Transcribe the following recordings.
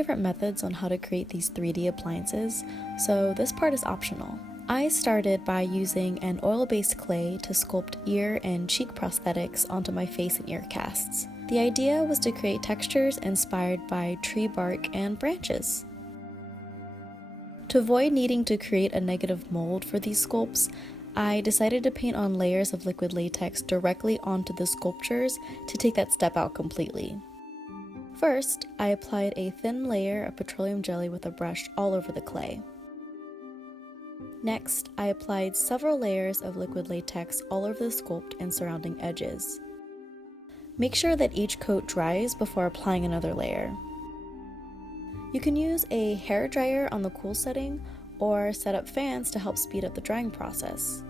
different methods on how to create these 3D appliances, so this part is optional. I started by using an oil-based clay to sculpt ear and cheek prosthetics onto my face and ear casts. The idea was to create textures inspired by tree bark and branches. To avoid needing to create a negative mold for these sculpts, I decided to paint on layers of liquid latex directly onto the sculptures to take that step out completely. First, I applied a thin layer of petroleum jelly with a brush all over the clay. Next, I applied several layers of liquid latex all over the sculpt and surrounding edges. Make sure that each coat dries before applying another layer. You can use a hair dryer on the cool setting or set up fans to help speed up the drying process.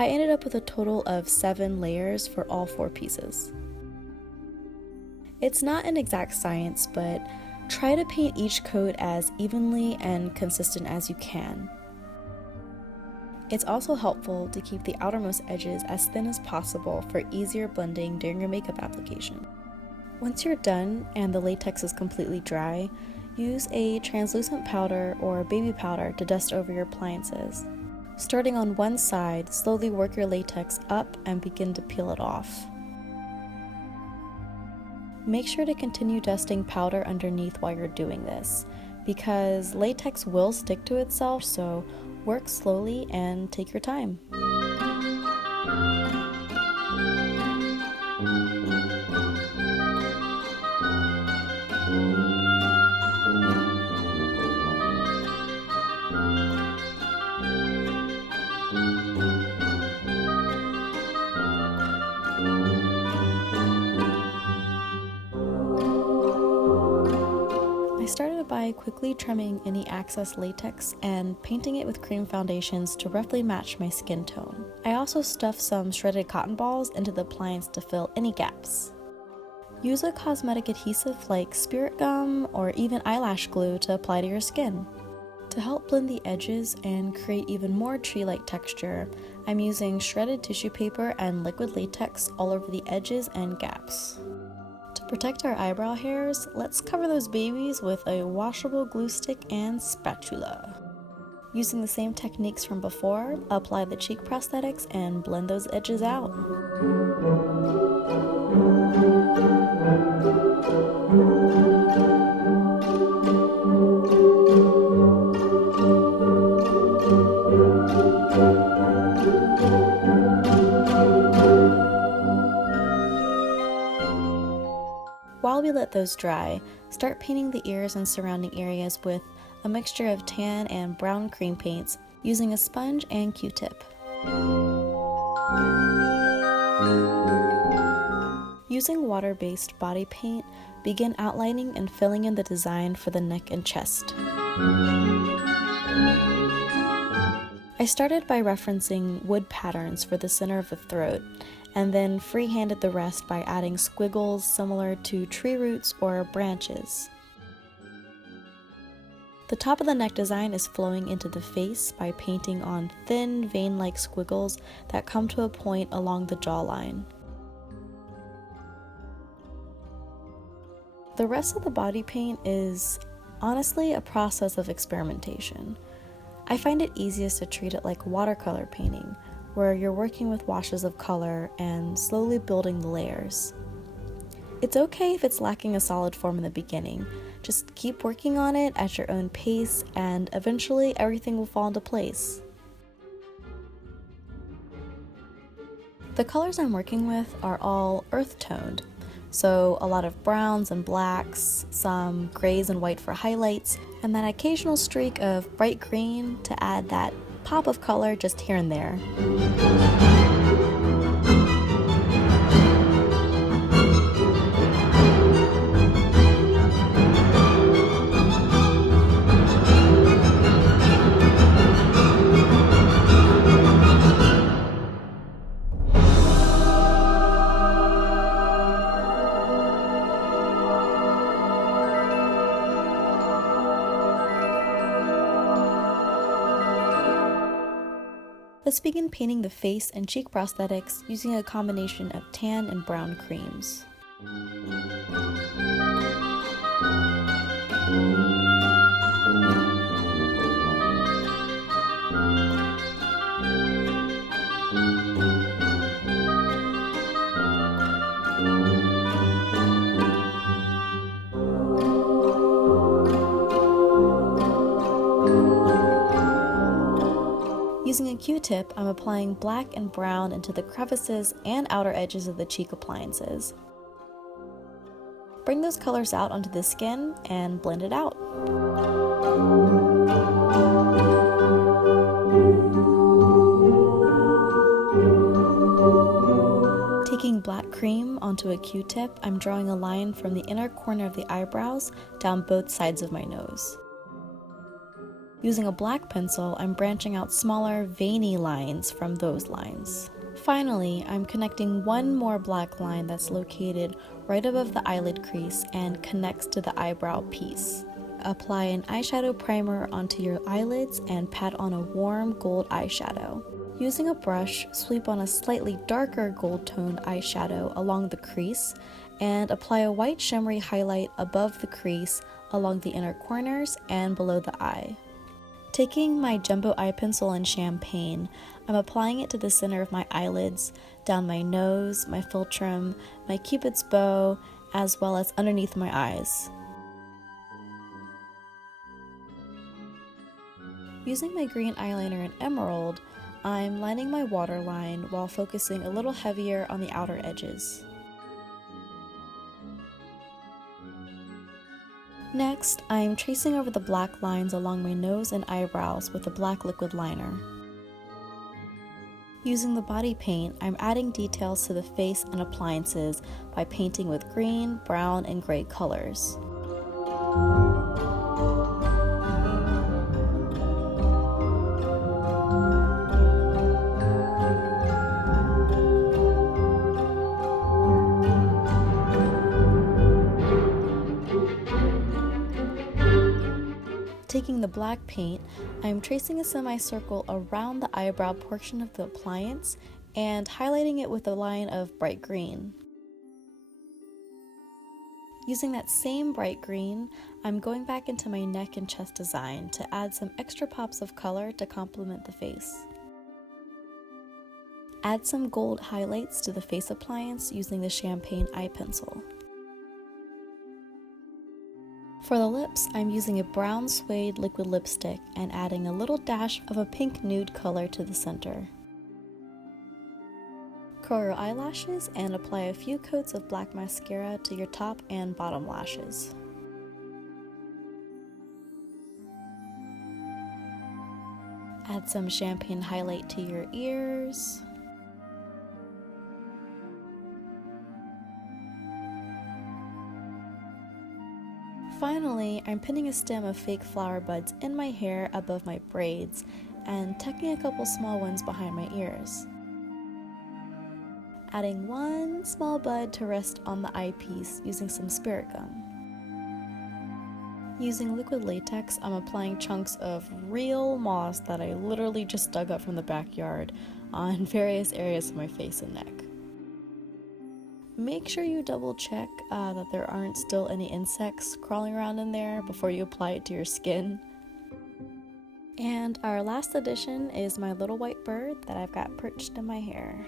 I ended up with a total of 7 layers for all 4 pieces. It's not an exact science, but try to paint each coat as evenly and consistent as you can. It's also helpful to keep the outermost edges as thin as possible for easier blending during your makeup application. Once you're done and the latex is completely dry, use a translucent powder or baby powder to dust over your appliances. Starting on one side, slowly work your latex up and begin to peel it off. Make sure to continue dusting powder underneath while you're doing this, because latex will stick to itself, so work slowly and take your time. I started by quickly trimming any excess latex and painting it with cream foundations to roughly match my skin tone. I also stuffed some shredded cotton balls into the appliance to fill any gaps. Use a cosmetic adhesive like spirit gum or even eyelash glue to apply to your skin. To help blend the edges and create even more tree-like texture, I'm using shredded tissue paper and liquid latex all over the edges and gaps. To protect our eyebrow hairs, let's cover those babies with a washable glue stick and spatula. Using the same techniques from before, apply the cheek prosthetics and blend those edges out. While we let those dry, start painting the ears and surrounding areas with a mixture of tan and brown cream paints using a sponge and Q-tip. Using water-based body paint, begin outlining and filling in the design for the neck and chest. I started by referencing wood patterns for the center of the throat, and then freehanded the rest by adding squiggles similar to tree roots or branches. The top of the neck design is flowing into the face by painting on thin vein-like squiggles that come to a point along the jawline. The rest of the body paint is honestly a process of experimentation. I find it easiest to treat it like watercolor painting, where you're working with washes of color and slowly building the layers. It's okay if it's lacking a solid form in the beginning. Just keep working on it at your own pace, and eventually everything will fall into place. The colors I'm working with are all earth-toned, so a lot of browns and blacks, some grays and white for highlights, and that occasional streak of bright green to add that pop of color just here and there. Let's begin painting the face and cheek prosthetics using a combination of tan and brown creams. Using a Q-tip, I'm applying black and brown into the crevices and outer edges of the cheek appliances. Bring those colors out onto the skin and blend it out. Taking black cream onto a Q-tip, I'm drawing a line from the inner corner of the eyebrows down both sides of my nose. Using a black pencil, I'm branching out smaller, veiny lines from those lines. Finally, I'm connecting one more black line that's located right above the eyelid crease and connects to the eyebrow piece. Apply an eyeshadow primer onto your eyelids and pat on a warm gold eyeshadow. Using a brush, sweep on a slightly darker gold toned eyeshadow along the crease and apply a white shimmery highlight above the crease along the inner corners and below the eye. Taking my jumbo eye pencil in champagne, I'm applying it to the center of my eyelids, down my nose, my philtrum, my cupid's bow, as well as underneath my eyes. Using my green eyeliner in Emerald, I'm lining my waterline while focusing a little heavier on the outer edges. Next, I'm tracing over the black lines along my nose and eyebrows with a black liquid liner. Using the body paint, I'm adding details to the face and appliances by painting with green, brown, and gray colors. Taking the black paint, I'm tracing a semicircle around the eyebrow portion of the appliance and highlighting it with a line of bright green. Using that same bright green, I'm going back into my neck and chest design to add some extra pops of color to complement the face. Add some gold highlights to the face appliance using the champagne eye pencil. For the lips, I'm using a brown suede liquid lipstick and adding a little dash of a pink nude color to the center. Curl your eyelashes and apply a few coats of black mascara to your top and bottom lashes. Add some champagne highlight to your ears. Finally, I'm pinning a stem of fake flower buds in my hair above my braids and tucking a couple small ones behind my ears. Adding one small bud to rest on the eyepiece using some spirit gum. Using liquid latex, I'm applying chunks of real moss that I literally just dug up from the backyard on various areas of my face and neck. Make sure you double check that there aren't still any insects crawling around in there before you apply it to your skin. And our last addition is my little white bird that I've got perched in my hair.